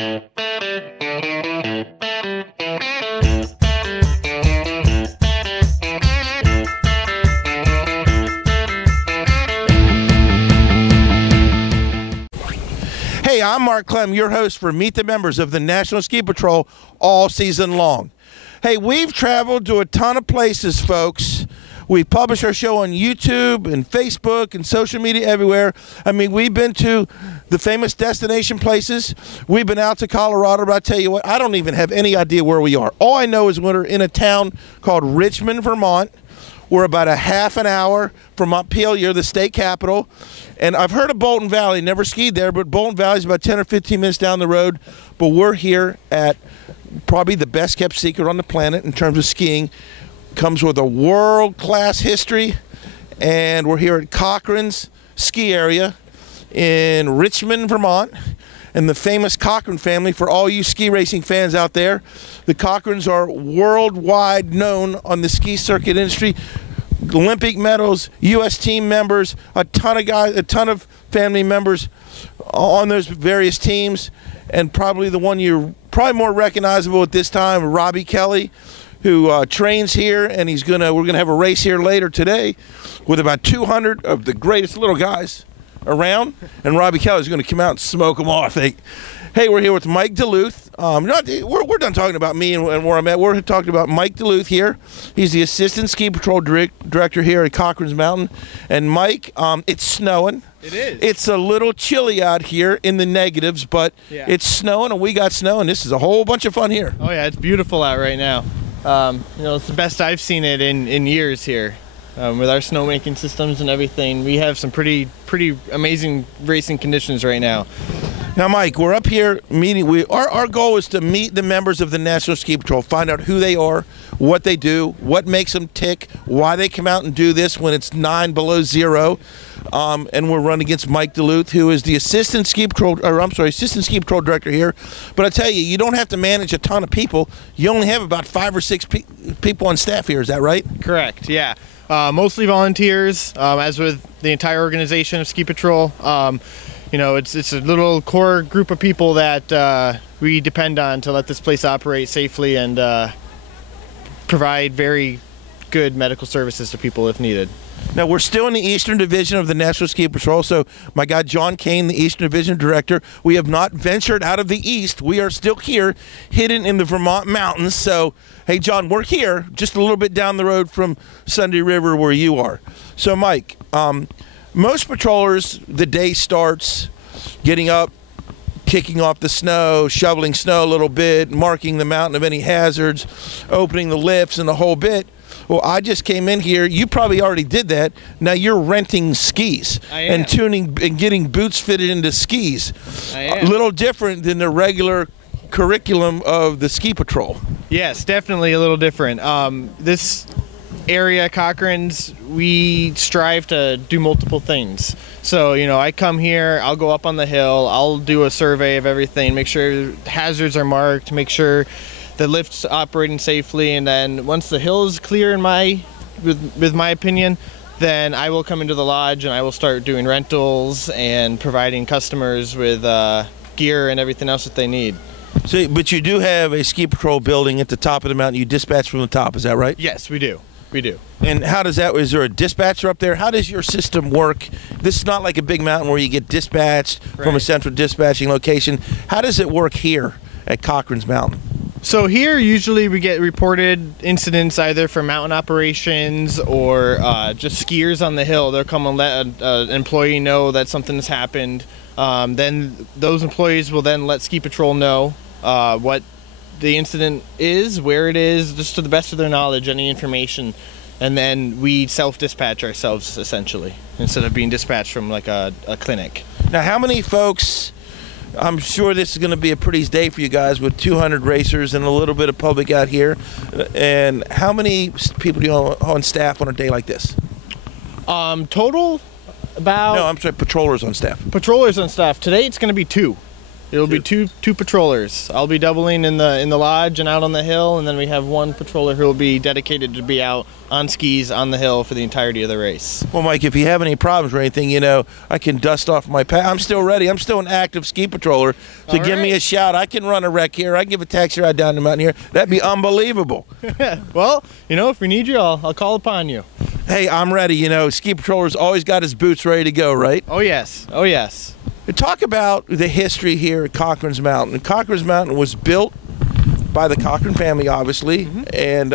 Hey, I'm Mark Clem, your host for Meet the Members of the National Ski Patrol all season long. Hey, we've traveled to a ton of places, folks. We publish our show on YouTube and Facebook and social media everywhere. I mean, we've been to the famous destination places. We've been out to Colorado, but I tell you what, I don't even have any idea where we are. All I know is we're in a town called Richmond, Vermont. We're about a half an hour from Montpelier, the state capital. And I've heard of Bolton Valley, never skied there, but Bolton Valley is about 10 or 15 minutes down the road. But we're here at probably the best kept secret on the planet in terms of skiing. Comes with a world-class history. And we're here at Cochran's ski area in Richmond, Vermont. And the famous Cochran family, for all you ski racing fans out there, the Cochrans are worldwide known on the ski circuit industry. Olympic medals, U.S. team members, a ton of guys, a ton of family members on those various teams, and probably the one you're probably more recognizable at this time, Robbie Kelly, who trains here, and we're gonna have a race here later today with about 200 of the greatest little guys around, and Robbie Kelly's going to come out and smoke them all, I think. Hey, we're here with Mike Duluth. We're done talking about me and where I'm at. We're talking about Mike Duluth here. He's the Assistant Ski Patrol Director here at Cochran's Mountain. And Mike, it's snowing. It is. It's a little chilly out here in the negatives, but yeah, it's snowing, and we got snow, and this is a whole bunch of fun here. Oh yeah, it's beautiful out right now. It's the best I've seen it in years here. With our snowmaking systems and everything, we have some pretty amazing racing conditions right now. Now, Mike, we're up here meeting. Our goal is to meet the members of the National Ski Patrol, find out who they are, what they do, what makes them tick, why they come out and do this when it's 9 below zero. And we're running against Mike Duluth, who is the Assistant Ski Patrol Director here. But I tell you, you don't have to manage a ton of people. You only have about 5 or 6 people on staff here. Is that right? Correct. Yeah. Mostly volunteers, as with the entire organization of Ski Patrol. It's a little core group of people that we depend on to let this place operate safely and provide very good medical services to people if needed. Now, we're still in the Eastern Division of the National Ski Patrol, so my guy John Kane, the Eastern Division Director, we have not ventured out of the East. We are still here, hidden in the Vermont mountains. So, hey, John, we're here, just a little bit down the road from Sunday River where you are. So, Mike, most patrollers, the day starts getting up, kicking off the snow, shoveling snow a little bit, marking the mountain of any hazards, opening the lifts and the whole bit. Well, I just came in here. You probably already did that. Now you're renting skis and tuning and getting boots fitted into skis. A little different than the regular curriculum of the ski patrol. Yes, definitely a little different. This area, Cochran's, we strive to do multiple things. So, I come here, I'll go up on the hill, I'll do a survey of everything, make sure hazards are marked, make sure the lift's operating safely, and then once the hill is clear with my opinion, then I will come into the lodge and I will start doing rentals and providing customers with gear and everything else that they need. So, but you do have a ski patrol building at the top of the mountain. You dispatch from the top, is that right? Yes, we do. We do. And how does that, is there a dispatcher up there? How does your system work? This is not like a big mountain where you get dispatched from a central dispatching location. How does it work here at Cochran's Mountain? So here, usually we get reported incidents either from mountain operations or just skiers on the hill. They'll come and let an employee know that something has happened. Then those employees will then let Ski Patrol know what the incident is, where it is, just to the best of their knowledge, any information. And then we self-dispatch ourselves, essentially, instead of being dispatched from like a clinic. Now, how many folks... I'm sure this is going to be a pretty day for you guys with 200 racers and a little bit of public out here. And how many people do you have on staff on a day like this? Total, about... No, I'm sorry, patrollers on staff. Patrollers on staff. Today it's going to be 2. It'll be two patrollers. I'll be doubling in the lodge and out on the hill, and then we have one patroller who will be dedicated to be out on skis on the hill for the entirety of the race. Well, Mike, if you have any problems or anything, you know, I can dust off my pack. I'm still ready. I'm still an active ski patroller. So give me a shout. I can run a wreck here. I can give a taxi ride down the mountain here. That'd be unbelievable. Well, you know, if we need you, I'll call upon you. Hey, I'm ready. You know, ski patroller's always got his boots ready to go, right? Oh, yes. Oh, yes. Talk about the history here at Cochran's Mountain. Cochran's Mountain was built by the Cochran family, obviously, and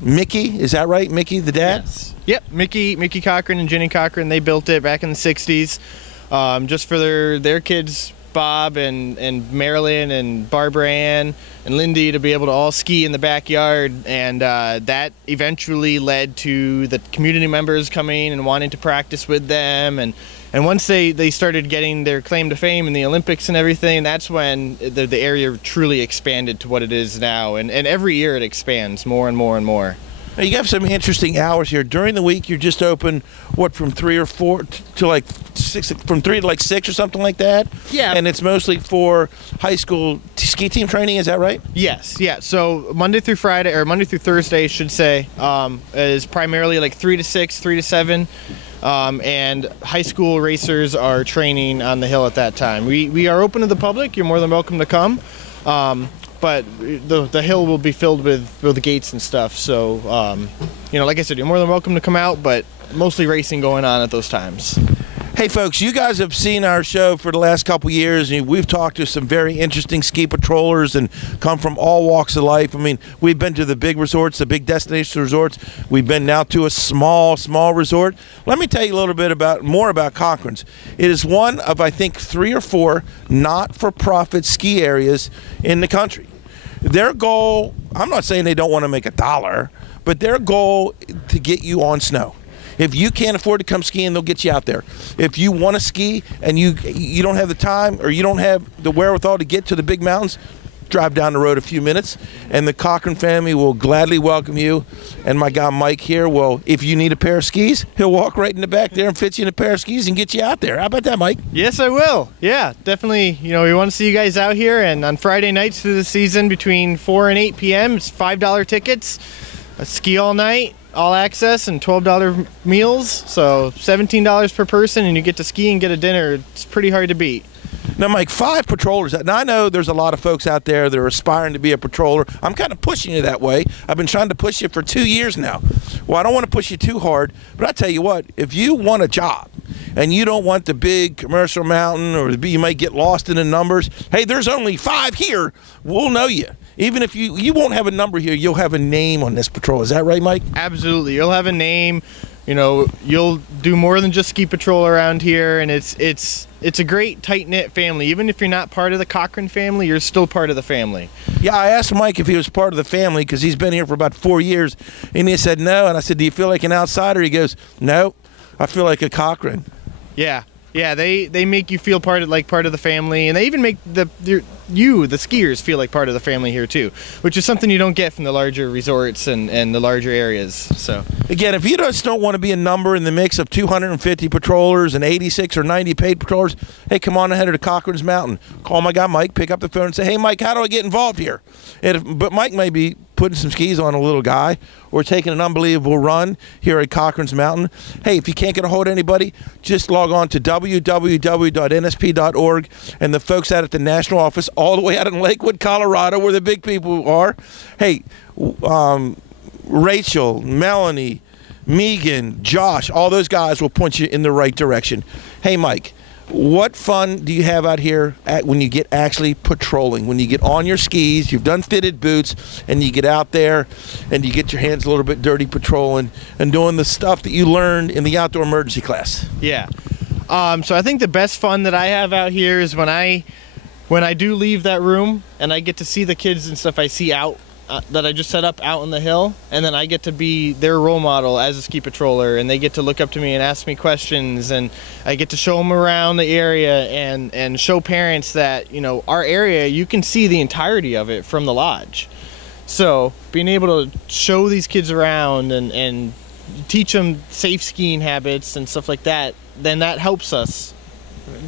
Mickey, is that right? Mickey, the dad? Yes. Yep, Mickey Cochran and Jenny Cochran, they built it back in the 60s just for their kids, Bob and Marilyn and Barbara Ann and Lindy, to be able to all ski in the backyard, and that eventually led to the community members coming and wanting to practice with them, and once they started getting their claim to fame in the Olympics and everything, that's when the area truly expanded to what it is now, and every year it expands more and more and more. Now, you have some interesting hours here. During the week, you're just open, what, from 3 or 4 to like 6, from 3 to like 6 or something like that? Yeah. And it's mostly for high school ski team training, is that right? Yes, yeah. So Monday through Friday, or Monday through Thursday, I should say, is primarily like 3 to 6, 3 to 7. And high school racers are training on the hill at that time. We are open to the public. You're more than welcome to come. But the hill will be filled with the gates and stuff. So, you know, like I said, you're more than welcome to come out, but mostly racing going on at those times. Hey, folks, you guys have seen our show for the last couple years, and we've talked to some very interesting ski patrollers and come from all walks of life. I mean, we've been to the big resorts, the big destination resorts. We've been now to a small resort. Let me tell you a little bit more about Cochran's. It is one of, I think, 3 or 4 not-for-profit ski areas in the country. Their goal, I'm not saying they don't want to make $1, but their goal to get you on snow. If you can't afford to come skiing, they'll get you out there. If you want to ski and you don't have the time or you don't have the wherewithal to get to the big mountains, drive down the road a few minutes, and the Cochran family will gladly welcome you. And my guy Mike here will, if you need a pair of skis, he'll walk right in the back there and fit you in a pair of skis and get you out there. How about that, Mike? Yes, I will. Yeah, definitely. You know, we want to see you guys out here, and on Friday nights through the season between 4 and 8 p.m., it's $5 tickets, a ski all night, all access, and $12 meals, so $17 per person, and you get to ski and get a dinner. It's pretty hard to beat. Now, Mike, 5 patrollers. Now, I know there's a lot of folks out there that are aspiring to be a patroller. I'm kind of pushing you that way. I've been trying to push you for 2 years now. Well, I don't want to push you too hard, but I tell you what, if you want a job and you don't want the big commercial mountain, or you might get lost in the numbers, hey, there's only 5 here. We'll know you. Even if you won't have a number here, you'll have a name on this patrol. Is that right, Mike? Absolutely. You'll have a name. You know, you'll do more than just ski patrol around here, and it's a great tight-knit family. Even if you're not part of the Cochran family, you're still part of the family. Yeah, I asked Mike if he was part of the family because he's been here for about 4 years, and he said no. And I said, do you feel like an outsider? He goes, no, I feel like a Cochran. Yeah. Yeah, they make you feel part of the family, and they even make the skiers feel like part of the family here too, which is something you don't get from the larger resorts and the larger areas. So again, if you just don't want to be a number in the mix of 250 patrollers and 86 or 90 paid patrollers, hey, come on ahead to Cochran's Mountain. Call my guy Mike, pick up the phone and say, hey, Mike, how do I get involved here? But Mike may be putting some skis on a little guy or taking an unbelievable run here at Cochran's Mountain. Hey, if you can't get a hold of anybody, just log on to www.nsp.org, and the folks out at the national office all the way out in Lakewood, Colorado, where the big people are. Hey, Rachel, Melanie, Megan, Josh, all those guys will point you in the right direction. Hey, Mike, what fun do you have out here when you get actually patrolling? When you get on your skis, you've done fitted boots, and you get out there and you get your hands a little bit dirty patrolling and doing the stuff that you learned in the outdoor emergency class? Yeah. So I think the best fun that I have out here is when I do leave that room and I get to see the kids and stuff I see out that I just set up out on the hill, and then I get to be their role model as a ski patroller, and they get to look up to me and ask me questions, and I get to show them around the area and show parents that, you know, our area, you can see the entirety of it from the lodge. So being able to show these kids around and teach them safe skiing habits and stuff like that, then that helps us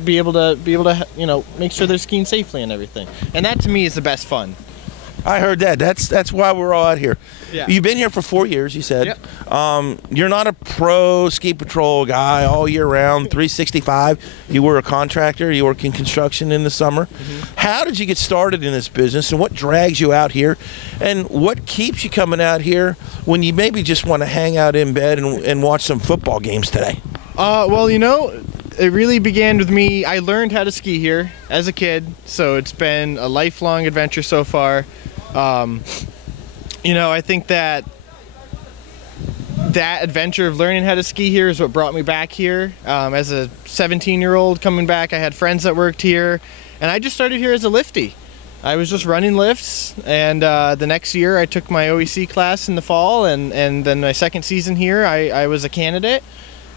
be able to make sure they're skiing safely and everything. And that to me is the best fun. I heard that. That's why we're all out here. Yeah. You've been here for 4 years, you said. Yep. You're not a pro ski patrol guy all year round, 365. You were a contractor. You work in construction in the summer. Mm-hmm. How did you get started in this business, and what drags you out here, and what keeps you coming out here when you maybe just want to hang out in bed and watch some football games today? Well, it really began with me. I learned how to ski here as a kid, so it's been a lifelong adventure so far. I think that adventure of learning how to ski here is what brought me back here. As a 17-year-old coming back, I had friends that worked here, and I just started here as a lifty. I was just running lifts, and the next year I took my OEC class in the fall, and then my second season here I was a candidate,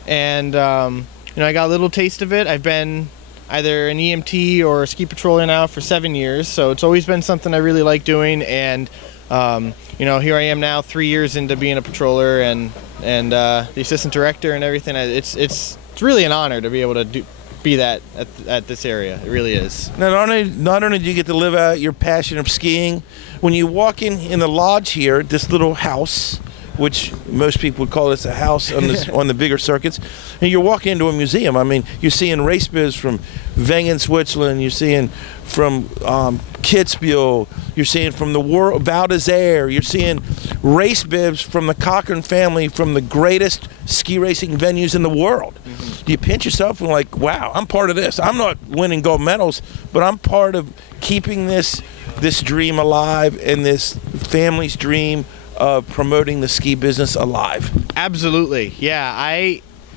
and I got a little taste of it. I've been either an EMT or a ski patroller now for 7 years, so it's always been something I really like doing. And here I am now, 3 years into being a patroller and the assistant director and everything. It's really an honor to be able to be that at this area. It really is. Now, not only do you get to live out your passion of skiing, when you walk in the lodge here, this little house, which most people would call this a house on the bigger circuits, and you're walking into a museum. I mean, you're seeing race bibs from Wengen, Switzerland. You're seeing from Kitzbühel. You're seeing from the Val d'Isère. You're seeing race bibs from the Cochran family, from the greatest ski racing venues in the world. Mm-hmm. You pinch yourself and like, wow, I'm part of this. I'm not winning gold medals, but I'm part of keeping this dream alive and this family's dream of promoting the ski business alive. Absolutely, yeah.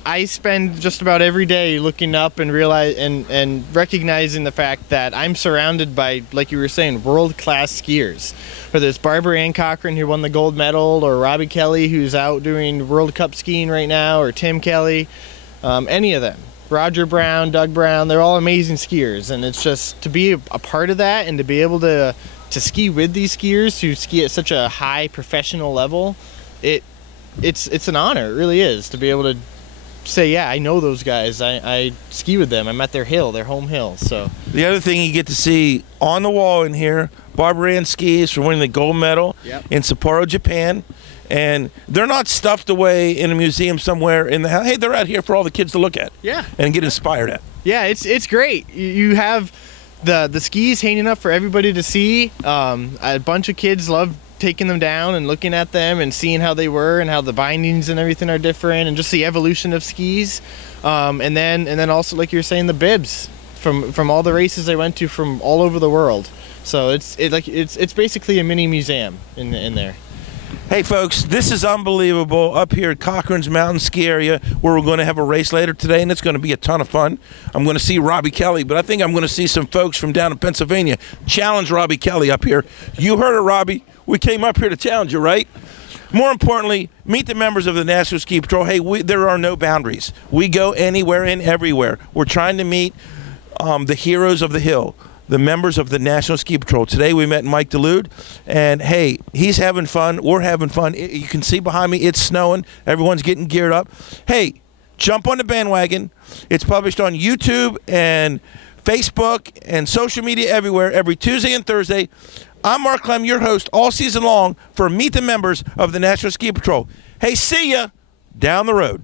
I spend just about every day looking up and and recognizing the fact that I'm surrounded by, like you were saying, world-class skiers. Whether it's Barbara Ann Cochran, who won the gold medal, or Robbie Kelly, who's out doing World Cup skiing right now, or Tim Kelly, any of them. Roger Brown, Doug Brown, they're all amazing skiers, and it's just to be a part of that and to be able to ski with these skiers who ski at such a high professional level, it's an honor. It really is, to be able to say, yeah, I know those guys. I ski with them. I'm at their hill, their home hill. So the other thing you get to see on the wall in here, Barbara Ann skis for winning the gold medal in Sapporo, Japan. And they're not stuffed away in a museum somewhere in the house. Hey, they're out here for all the kids to look at and get inspired at. Yeah, it's great. You have the skis hanging up for everybody to see. A bunch of kids love taking them down and looking at them and seeing how they were and how the bindings and everything are different, and just the evolution of skis. And then also, like you were saying, the bibs from all the races I went to from all over the world. So it's basically a mini museum in there. Hey folks, this is unbelievable up here at Cochran's Mountain Ski Area, where we're going to have a race later today, and it's going to be a ton of fun. I'm going to see Robbie Kelly, but I think I'm going to see some folks from down in Pennsylvania challenge Robbie Kelly up here. You heard it, Robbie. We came up here to challenge you, right? More importantly, meet the members of the National Ski Patrol. Hey, there are no boundaries. We go anywhere and everywhere. We're trying to meet the heroes of the hill, the members of the National Ski Patrol. Today we met Mike Dulude, and hey, he's having fun. We're having fun. You can see behind me, it's snowing. Everyone's getting geared up. Hey, jump on the bandwagon. It's published on YouTube and Facebook and social media everywhere, every Tuesday and Thursday. I'm Mark Clem, your host all season long for Meet the Members of the National Ski Patrol. Hey, see ya down the road.